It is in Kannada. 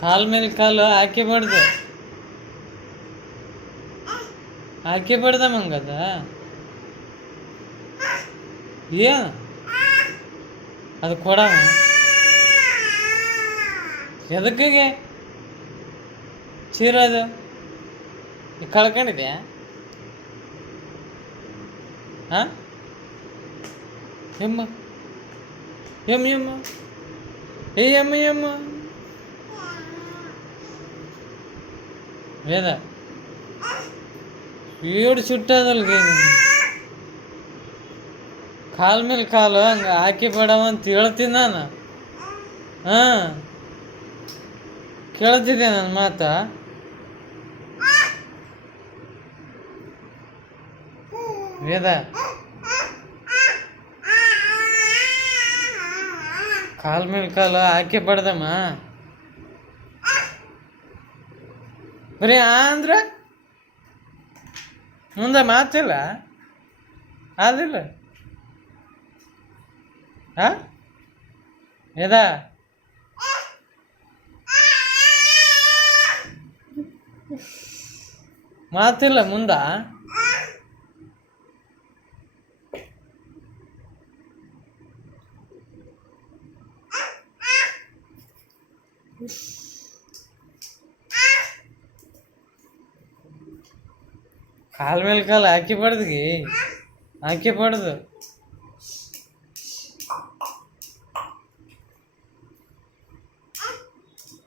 ಕಾಲ್ ಮೇಲೆ ಕಾಲು ಹಾಕಿ ಮಂಗದ ಏನು ಅದು ಕೊಡವ ಎದಕ್ಕಿಗೆ ಚೀರೋದು ಈ ಕಳ್ಕೊಂಡಿದ್ಯಾ ಹಾಂ ಎಮ್ಮ ಎಮ್ಮ ಎಮ್ಮ ವೇದ ಏಡು ಸುಟ್ಟದಲ್ಗ ಕಾಲ್ ಮೇಲೆ ಕಾಲು ಹಂಗೆ ಹಾಕಿ ಬೇಡವ ಅಂತ ಹೇಳ್ತೀನಿ ನಾನು. ಹಾಂ ಕೇಳ್ತಿದ್ದೆ ನನ್ನ ಮಾತ. ವೇದ ಕಾಲ್ ಮೇಲೆ ಕಾಲು ಹಾಕಿ ಬಡ್ದಮ್ಮ ಬರೀ ಅಂದ್ರೆ ಮುಂದೆ ಮಾತಿಲ್ಲ ಆದಿಲ್ಲ ಹಾಂ ವೇದ ಮಾತಿಲ್ಲ ಮುಂದ ಕಾಲ್ ಮೇಲೆ ಕಾಲು ಹಾಕಿ ಬಡ್ದು